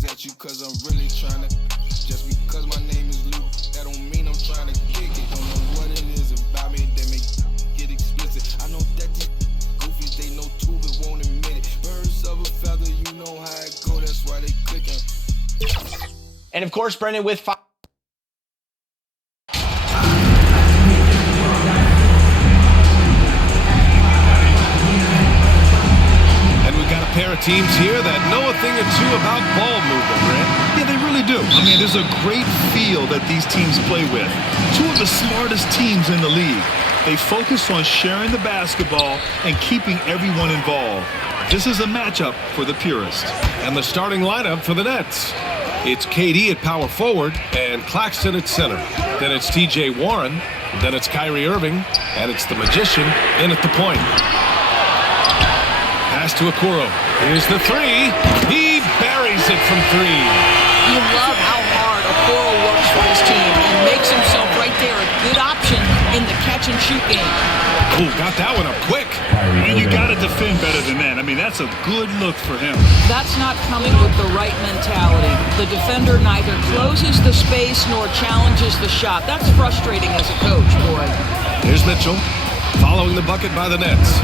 hands at you cause I'm really trying to. Just because my name is Luke, that don't mean I'm trying to kick it. Don't know what it is about me that make get explicit. I know that these goofies, they know too, but won't admit it. Birds of a feather, you know how it go, that's why they clicking. And of course, Brendan, with five. Got a pair of teams here that know a thing or two about ball movement, Brent. Yeah, they really do. I mean, there's a great feel that these teams play with. Two of the smartest teams in the league. They focus on sharing the basketball and keeping everyone involved. This is a matchup for the purist. And the starting lineup for the Nets. It's KD at power forward and Claxton at center. Then it's TJ Warren. Then it's Kyrie Irving. And it's the Magician in at the point. Pass to Okoro. Here's the three. He buries it from three. You love how hard Okoro works for his team and makes himself right there a good option in the catch-and-shoot game. Ooh, got that one up quick. And you got to defend better than that. I mean, that's a good look for him. That's not coming with the right mentality. The defender neither closes the space nor challenges the shot. That's frustrating as a coach, boy. Here's Mitchell, following the bucket by the Nets.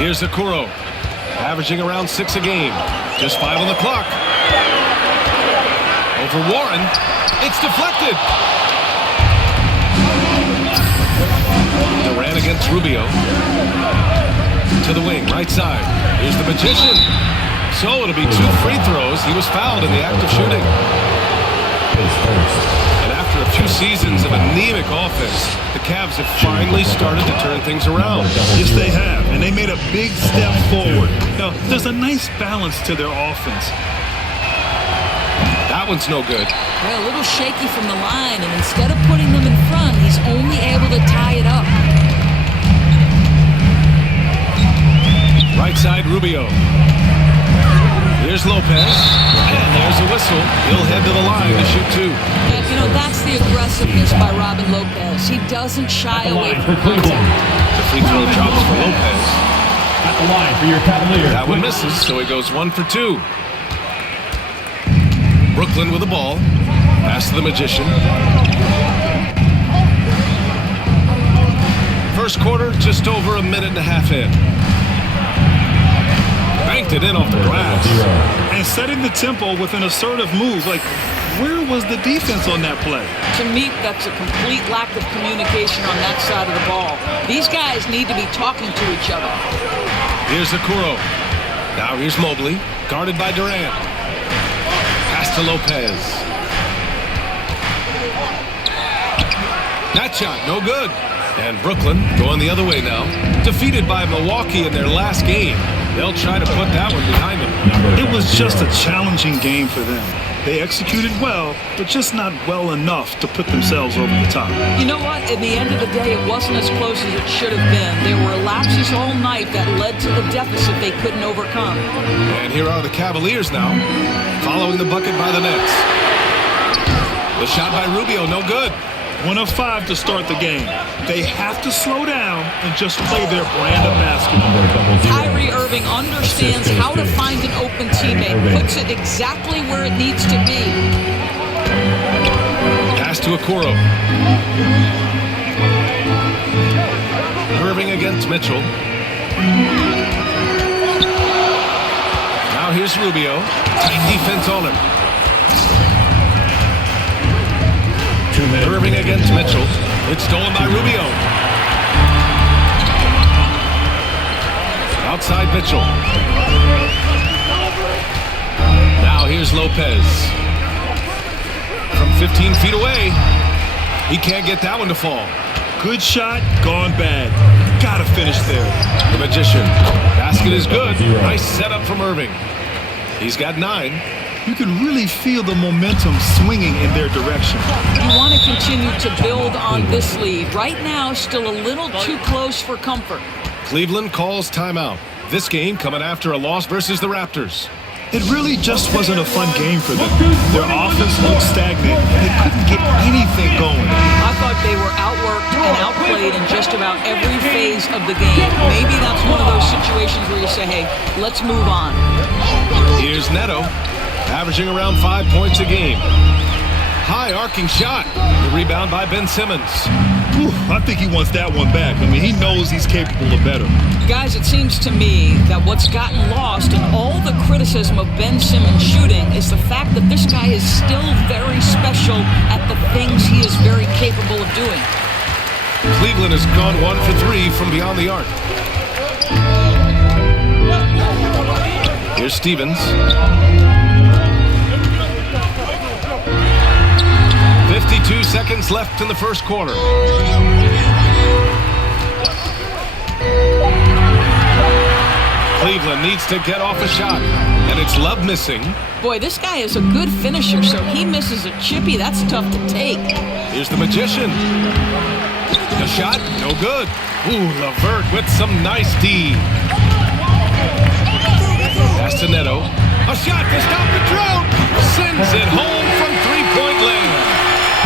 Here's Okoro, averaging around 6 a game. Just 5 on the clock. Over Warren. It's deflected. Durant against Rubio. To the wing, right side. Here's the Magician. So it'll be 2 free throws. He was fouled in the act of shooting. And after a few seasons of anemic offense, the Cavs have finally started to turn things around. Yes, they have, and they made a big step forward. Now, there's a nice balance to their offense. That one's no good. Well, a little shaky from the line, and instead of putting them in front, he's only able to tie it up. Right side, Rubio. Here's Lopez, and there's a whistle. He'll head to the line to shoot 2. And, you know, that's the aggressiveness by Robin Lopez. He doesn't shy away from contact. The free throw drops for Lopez. At the line for your Cavaliers. That one misses, so he goes 1 for 2. Brooklyn with the ball. Pass to the Magician. First quarter, just over a minute and a half in. Banked it in off the glass. And setting the tempo with an assertive move. Like, where was the defense on that play? To me, that's a complete lack of communication on that side of the ball. These guys need to be talking to each other. Here's Okoro. Now here's Mobley, guarded by Durant. Pass to Lopez. That shot, no good. And Brooklyn going the other way now. Defeated by Milwaukee in their last game. They'll try to put that one behind them. It was just a challenging game for them. They executed well, but just not well enough to put themselves over the top. You know what? In the end of the day, it wasn't as close as it should have been. There were lapses all night that led to the deficit they couldn't overcome. And here are the Cavaliers now, following the bucket by the Nets. The shot by Rubio, no good. 1 of 5 to start the game. They have to slow down and just play their brand of basketball. Kyrie Irving understands how to find an open teammate, puts it exactly where it needs to be. Pass to Okoro. Irving against Mitchell. Now here's Rubio. Tight defense on him. Irving against Mitchell. It's stolen by Rubio. Outside Mitchell. Now here's Lopez. From 15 feet away. He can't get that one to fall. Good shot, gone bad. Gotta finish there. The Magician. Basket is good. Nice setup from Irving. He's got 9. You can really feel the momentum swinging in their direction. You want to continue to build on this lead. Right now, still a little too close for comfort. Cleveland calls timeout. This game coming after a loss versus the Raptors. It really just wasn't a fun game for them. Their offense looked stagnant, and they couldn't get anything going. I thought they were outworked and outplayed in just about every phase of the game. Maybe that's one of those situations where you say, hey, let's move on. Here's Neto, averaging around 5 points a game. High arcing shot. The rebound by Ben Simmons. Whew, I think he wants that one back. I mean, he knows he's capable of better. Guys, it seems to me that what's gotten lost in all the criticism of Ben Simmons shooting is the fact that this guy is still very special at the things he is very capable of doing. Cleveland has gone 1 for 3 from beyond the arc. Here's Stevens. 52 seconds left in the first quarter. Cleveland needs to get off a shot, and it's Love missing. Boy, this guy is a good finisher, so he misses a chippy. That's tough to take. Here's the Magician. The shot, no good. Ooh, LeVert with some nice D. Pass to Neto. A shot to stop the drought. Sends it home from three-point land.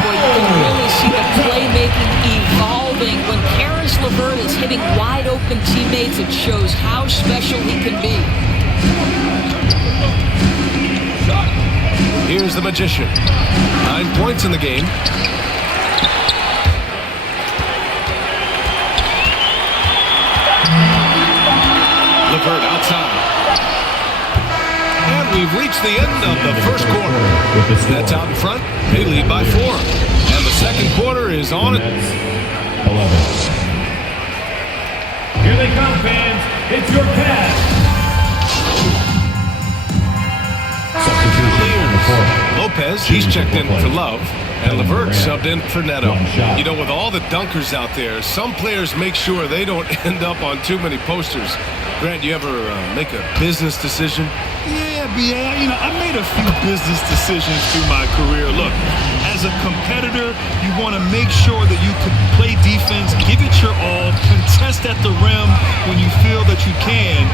Boy, you can really see the playmaking evolving. When Karis LeVert is hitting wide-open teammates, it shows how special he can be. Here's the Magician. 9 points in the game. LeVert outside. And we've reached the end of the first quarter. Nets out in front. They lead by 4. And the second quarter is on it. 11. Here they come, fans. It's your Cavs. Substitution on the court. Lopez, he's checked in for Love. And LeVert subbed in for Neto. You know, with all the dunkers out there, some players make sure they don't end up on too many posters. Grant, you ever make a business decision? Yeah, you know, I made a few business decisions through my career. Look, as a competitor, you want to make sure that you can play defense, give it your all, contest at the rim when you feel that you can.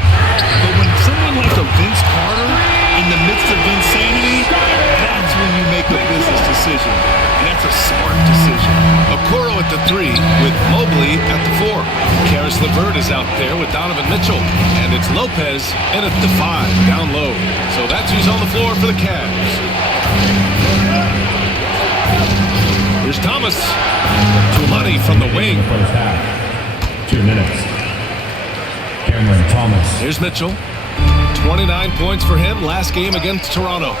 But when someone like a Vince Carter in the midst of insanity, that's when you make a business decision. And that's a smart decision. Okoro at the 3 with Mobley at the 4. Karis LeVert is out there with Donovan Mitchell. And it's Lopez in at the 5, down low. So that's who's on the floor for the Cavs. Here's Thomas. Money from the wing. First half. 2 minutes. Cameron Thomas. Here's Mitchell. 29 points for him last game against Toronto.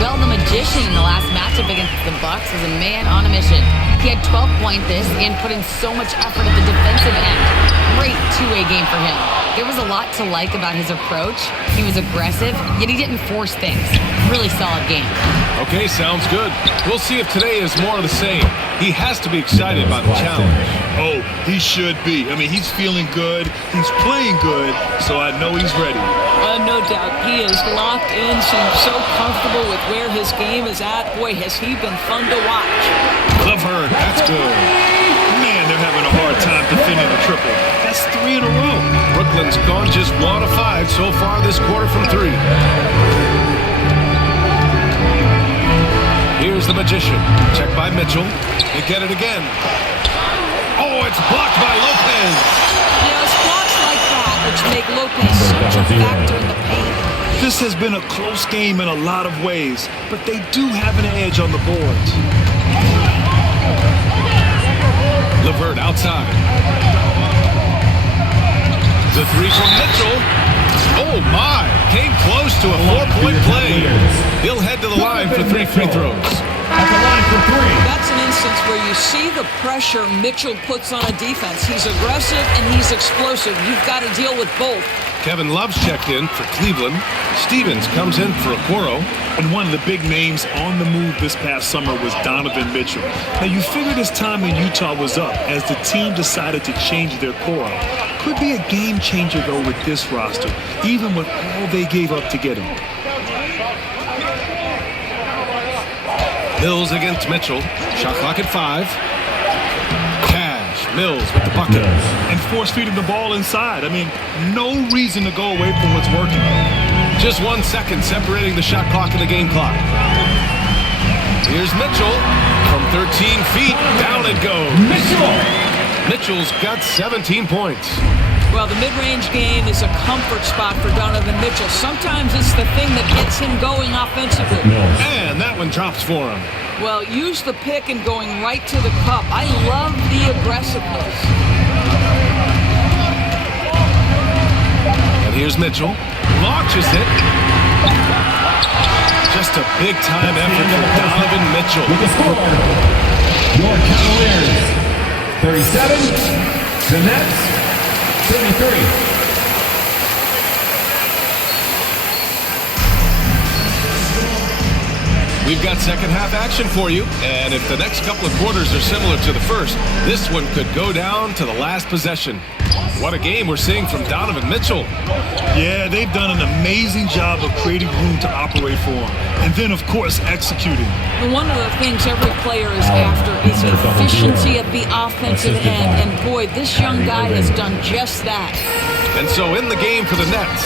Well, the Magician in the last matchup against the Bucks was a man on a mission. He had 12 points and put in so much effort at the defensive end. Great two-way game for him. There was a lot to like about his approach. He was aggressive, yet he didn't force things. Really solid game. Okay, sounds good. We'll see if today is more of the same. He has to be excited about the challenge. Oh, he should be. I mean, he's feeling good. He's playing good, so I know he's ready. No doubt. He is locked in, seems so comfortable with where his game is at. Boy, has he been fun to watch. LeVert, that's good. Man, they're having a hard time defending the triple. That's 3 in a row. Brooklyn's gone just 1 of 5 so far this quarter from 3. Here's the Magician. Checked by Mitchell. They get it again. Oh, it's blocked by Lopez. You know, it's blocks like that which make Lopez such a factor in the paint. This has been a close game in a lot of ways, but they do have an edge on the boards. LeVert outside. The 3 from Mitchell. Oh, my. Came close to a 4-point play. He'll head to the line for 3 free throws. At the line for 3. That's an instance where you see the pressure Mitchell puts on a defense. He's aggressive and he's explosive. You've got to deal with both. Kevin Love's checked in for Cleveland. Stevens comes in for Okoro. And one of the big names on the move this past summer was Donovan Mitchell. Now, you figured his time in Utah was up as the team decided to change their core. Could be a game changer, though, with this roster, even with all they gave up to get him. Mills against Mitchell. Shot clock at 5. Mills with the bucket. And force feeding the ball inside. I mean, no reason to go away from what's working. Just 1 second separating the shot clock and the game clock. Here's Mitchell from 13 feet. Down it goes. Mitchell's got 17 points. Well, the mid-range game is a comfort spot for Donovan Mitchell. Sometimes it's the thing that gets him going offensively. And that one drops for him. Well, use the pick and going right to the cup. I love the aggressiveness. And here's Mitchell. Launches it. Just a big-time effort from Donovan Mitchell. With the score, your Cavaliers 37, the Nets 33. We've got second half action for you, and if the next couple of quarters are similar to the first, this one could go down to the last possession. What a game we're seeing from Donovan Mitchell. Yeah, they've done an amazing job of creating room to operate for him. And then, of course, executing. One of the things every player is after is efficiency at the offensive end. And boy, this young guy has done just that. And so in the game for the Nets,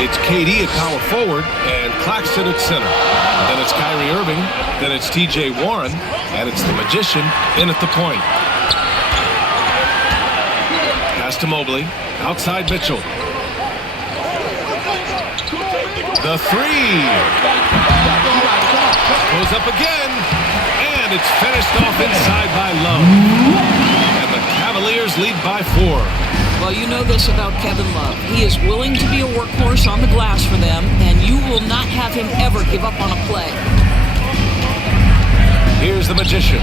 it's KD at power forward and Claxton at center. Then it's Kyrie Irving, then it's TJ Warren, and it's the Magician in at the point. Pass to Mobley, outside Mitchell. The three. Goes up again, and it's finished off inside by Love. And the Cavaliers lead by 4. Well, you know this about Kevin Love. He is willing to be a workhorse on the glass for them, and you will not have him ever give up on a play. Here's the Magician.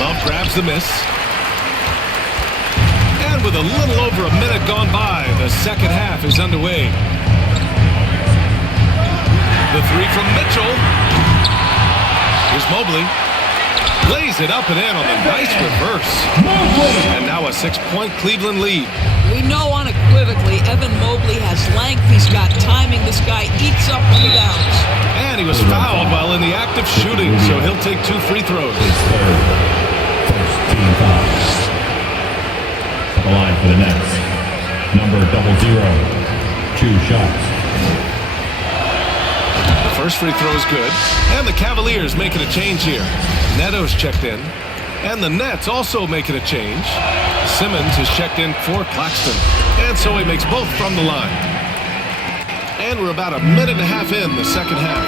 Love grabs the miss. And with a little over a minute gone by, the second half is underway. The three from Mitchell. Here's Mobley. Lays it up and in on the nice reverse. And now a 6-point Cleveland lead. We know unequivocally Evan Mobley has length. He's got timing. This guy eats up rebounds. And he was fouled while in the act of shooting, so he'll take 2 free throws. First team foul. The line for the Nets. Number 00. 2 shots. The first free throw is good. And the Cavaliers making a change here. Neto's checked in. And the Nets also making a change. Simmons is checked in for Claxton. And so he makes both from the line. And we're about a minute and a half in the second half.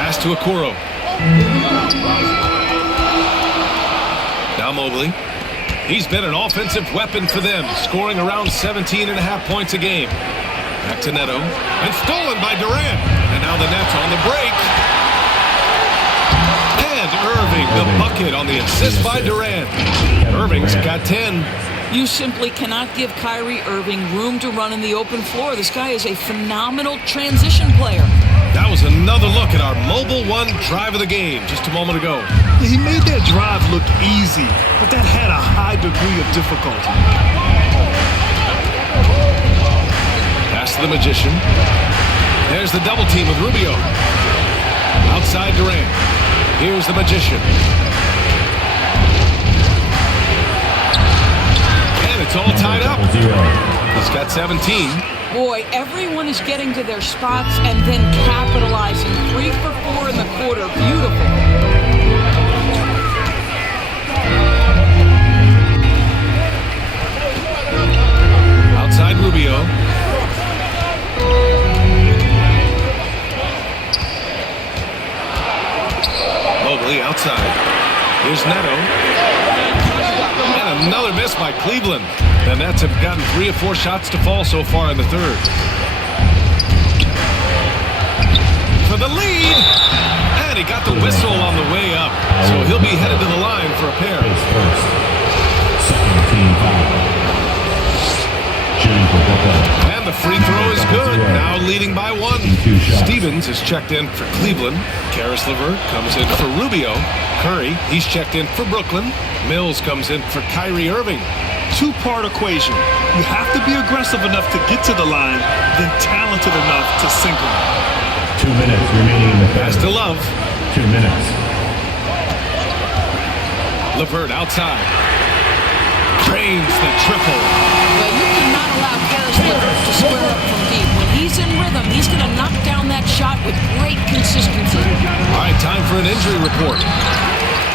Pass to Okoro. Now Mobley. He's been an offensive weapon for them, scoring around 17.5 points a game. Back to Neto. And stolen by Durant. And now the Nets on the break. And Irving, the bucket on the assist by Durant. Irving's got 10. You simply cannot give Kyrie Irving room to run in the open floor. This guy is a phenomenal transition player. That was another look at our Mobile One drive of the game just a moment ago. He made that drive look easy, but that had a high degree of difficulty. Pass to the Magician. There's the double team with Rubio. Outside Durant. Here's the Magician. And it's all tied up. He's got 17. Boy, everyone is getting to their spots and then capitalizing. 3 for 4 in the quarter. Beautiful. Outside Rubio. Mobley outside. Here's Neto. And another miss by Cleveland. The Nets have gotten 3 or 4 shots to fall so far in the third. For the lead. And he got the whistle on the way up. So he'll be headed to the line for a pair. Second team foul. Shooting for Brooklyn. And the free throw is good. Now leading by 1. Stevens is checked in for Cleveland. Karis LeVert comes in for Rubio. Curry, he's checked in for Brooklyn. Mills comes in for Kyrie Irving. 2-part equation. You have to be aggressive enough to get to the line, then talented enough to sink them. 2 minutes remaining in the Pass to Love. 2 minutes. LeVert outside. Drains the triple. Well, you cannot allow Karis LeVert to square up from deep. When he's in rhythm, he's going to knock down that shot with great consistency. All right, time for an injury report.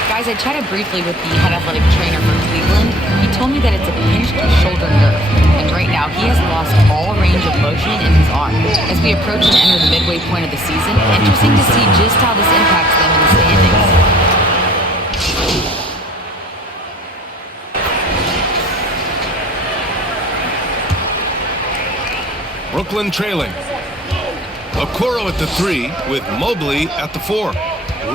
Guys, I chatted briefly with the head athletic trainer for Cleveland. He told me that it's a pinched shoulder nerve. And right now, he has lost all range of motion in his arm. As we approach and enter the midway point of the season, interesting to see just how this impacts them in the standings. Brooklyn trailing. Okoro at the 3 with Mobley at the 4.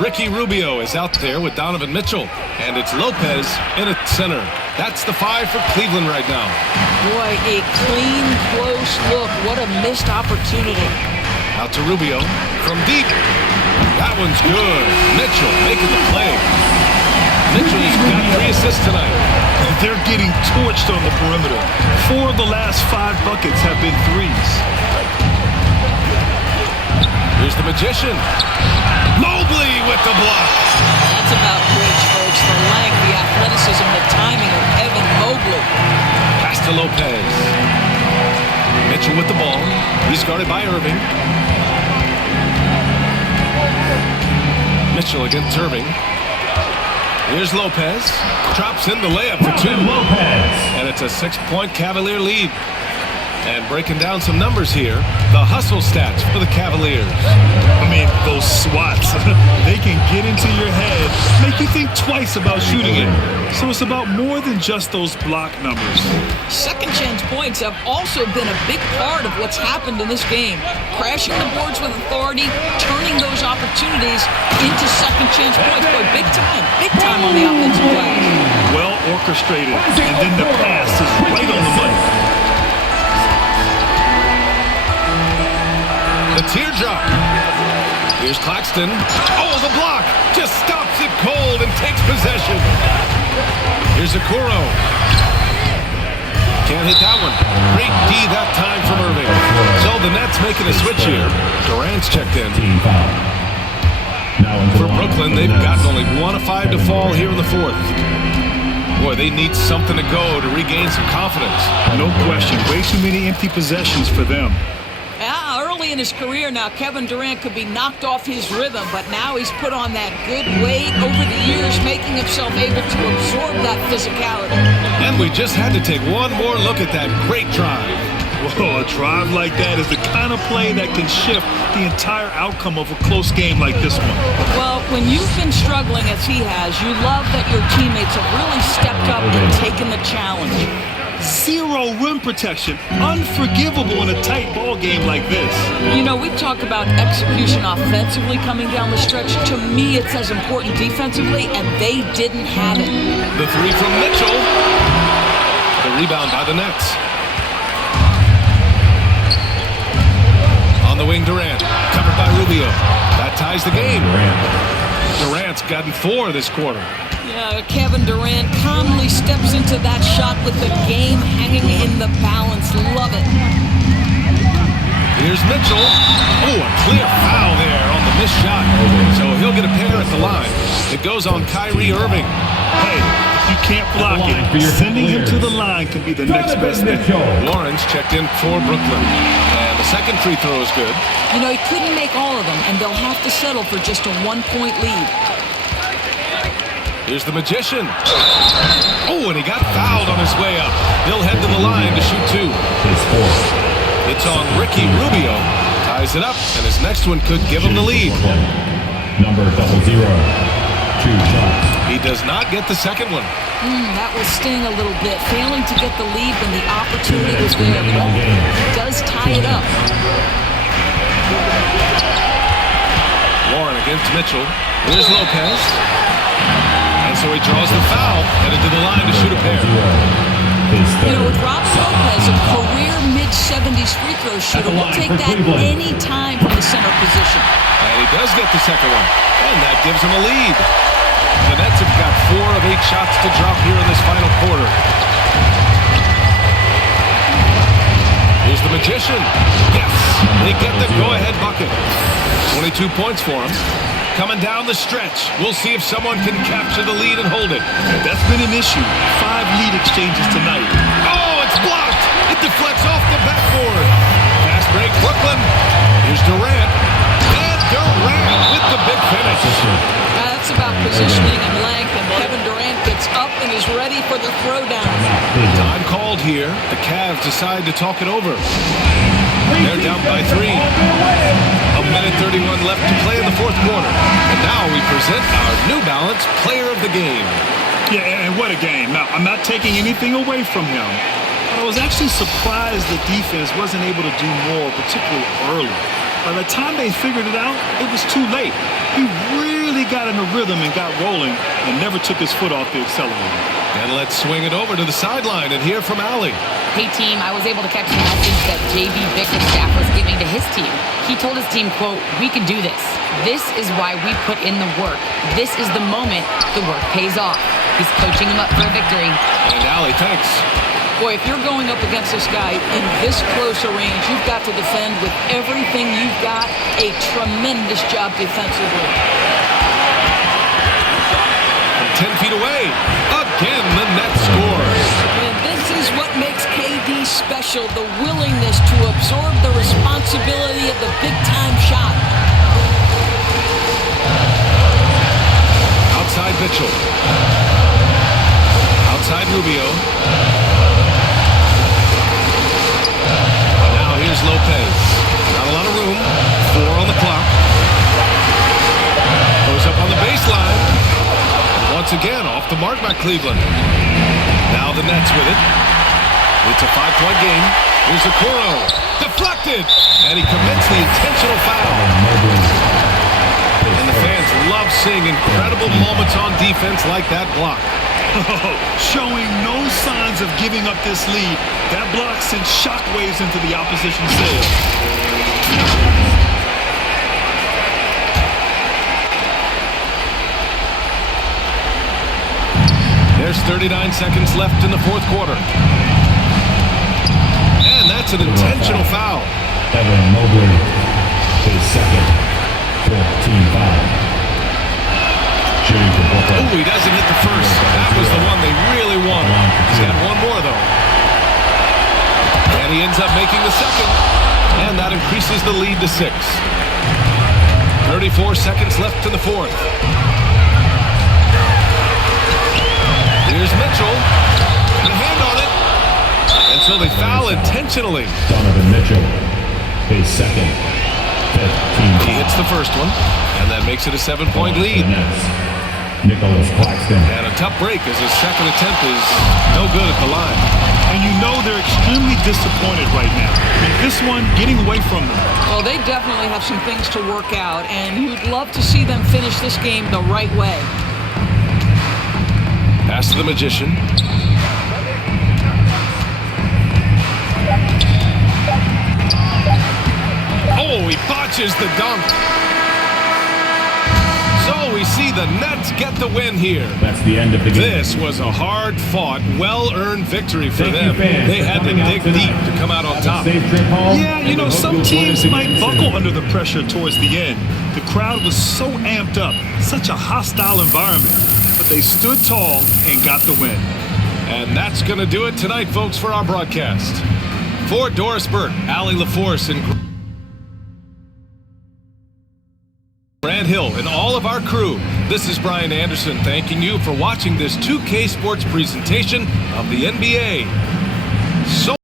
Ricky Rubio is out there with Donovan Mitchell. And it's Lopez in at center. That's the 5 for Cleveland right now. Boy, a clean, close look. What a missed opportunity. Out to Rubio from deep. That one's good. Mitchell making the play. Mitchell's got 3 assists tonight. They're getting torched on the perimeter. 4 of the last 5 buckets have been threes. Here's the Magician. Mobley with the block. That's about reach, folks. The length, the athleticism, the timing of Evan Mobley. Pass to Lopez. Mitchell with the ball. He's guarded by Irving. Mitchell against Irving. Here's Lopez. Drops in the layup for 2. And it's a 6-point Cavalier lead. And breaking down some numbers here, the hustle stats for the Cavaliers. I mean, those swats, they can get into your head, make you think twice about shooting it. So it's about more than just those block numbers. Second chance points have also been a big part of what's happened in this game. Crashing the boards with authority, turning those opportunities into second chance points. Boy, big time on the offensive glass. Well orchestrated, and then the pass is right on the money. The teardrop. Here's Claxton. Oh, the block. Just stops it cold and takes possession. Here's Okoro. Can't hit that one. Great D that time from Irving. So the Nets making a switch here. Durant's checked in. For Brooklyn, they've gotten only 1 of 5 to fall here in the 4th. Boy, they need something to go to regain some confidence. No question. Way too many empty possessions for them. Early in his career now, Kevin Durant could be knocked off his rhythm, but now he's put on that good weight over the years, making himself able to absorb that physicality. And we just had to take one more look at that great drive. Whoa, a drive like that is the kind of play that can shift the entire outcome of a close game like this one. Well, when you've been struggling as he has, you love that your teammates have really stepped up and taken the challenge. 0 rim protection. Unforgivable in a tight ball game like this. You know, we've talked about execution offensively coming down the stretch. To me, it's as important defensively, and they didn't have it. The 3 from Mitchell. The rebound by the Nets. On the wing, Durant. Covered by Rubio. That ties the game. Durant's gotten 4 this quarter. Kevin Durant calmly steps into that shot with the game hanging in the balance. Love it. Here's Mitchell. Oh, a clear foul there on the missed shot. So he'll get a pair at the line. It goes on Kyrie Irving. Hey, if you can't block it, sending him to the line can be the next best thing. Lawrence checked in for Brooklyn. And the second free throw is good. You know, he couldn't make all of them, and they'll have to settle for just a 1-point lead. Here's the Magician. Oh, and he got fouled on his way up. He'll head to the line to shoot 2. It's on Ricky Rubio. Ties it up, and his next one could give him the lead. Number 00. 2 shots. He does not get the second one. That will sting a little bit. Failing to get the lead when the opportunity was there. Well, he does tie it up. Warren against Mitchell. Here's Lopez. And so he draws the foul, headed to the line to shoot a pair. You know, with Robin Lopez, a career mid-70s free throw shooter, will take that any time from the center position. And he does get the second one, and that gives him a lead. The Nets have got 4 of 8 shots to drop here in this final quarter. Here's the Magician. Yes, they get the go-ahead bucket. 22 points for him. Coming down the stretch. We'll see if someone can capture the lead and hold it. That's been an issue. 5 lead exchanges tonight. Oh, it's blocked. It deflects off the backboard. Fast break, Brooklyn. Here's Durant. And Durant with the big finish. That's about positioning and length, and Kevin Durant gets up and is ready for the throwdown. Time called here. The Cavs decide to talk it over. They're down by 3. A minute 31 left to play in the fourth quarter. And now we present our New Balance Player of the Game. Yeah, and what a game. Now, I'm not taking anything away from him, but I was actually surprised the defense wasn't able to do more, particularly early. By the time they figured it out, it was too late. He really got in a rhythm and got rolling and never took his foot off the accelerator. And let's swing it over to the sideline and hear from Allie. Hey, team, I was able to catch the message that J.B. Bickerstaff was giving to his team. He told his team, quote, "We can do this. This is why we put in the work. This is the moment the work pays off." He's coaching him up for a victory. And Allie, thanks. Boy, if you're going up against this guy in this close a range, you've got to defend with everything you've got. A tremendous job defensively. From 10 feet away, again the net scores. And this is what makes KD special, the willingness to absorb the responsibility of the big-time shot. Outside Mitchell. Outside Rubio. Now here's Lopez. Not a lot of room. 4 on the clock. Goes up on the baseline. Once again, off the mark by Cleveland. Now the Nets with it. It's a 5-point game. Here's Okoro. Deflected! And he commits the intentional foul. And the fans love seeing incredible moments on defense like that block. Showing no signs of giving up this lead. That block sent shockwaves into the opposition's sails. There's 39 seconds left in the fourth quarter. And that's an intentional foul. Evan Mobley, his second 14 foul. Shooting for Brooklyn. Oh, he doesn't hit the first. That was the one they really wanted. He's got one more, though. And he ends up making the second. And that increases the lead to 6. 34 seconds left in the fourth. Here's Mitchell. And a hand on it. And so they foul intentionally. Donovan Mitchell, his second 15 He hits the first one. And that makes it a 7-point lead. Nicholas Claxton. And a tough break as his second attempt is no good at the line. And you know they're extremely disappointed right now. I mean, this one getting away from them. Well, they definitely have some things to work out, and you'd love to see them finish this game the right way. Pass to the Magician. Oh, he botches the dunk. So we see the Nets get the win here. That's the end of the game. This was a hard-fought, well-earned victory for them. Fans, they had to dig deep to come out on top. Safe trip home. Yeah, you know, some teams might buckle under the pressure towards the end. The crowd was so amped up, such a hostile environment. But they stood tall and got the win. And that's going to do it tonight, folks, for our broadcast. For Doris Burke, Allie LaForce, and Grant Hill, and all of our crew, this is Brian Anderson thanking you for watching this 2K Sports presentation of the NBA. So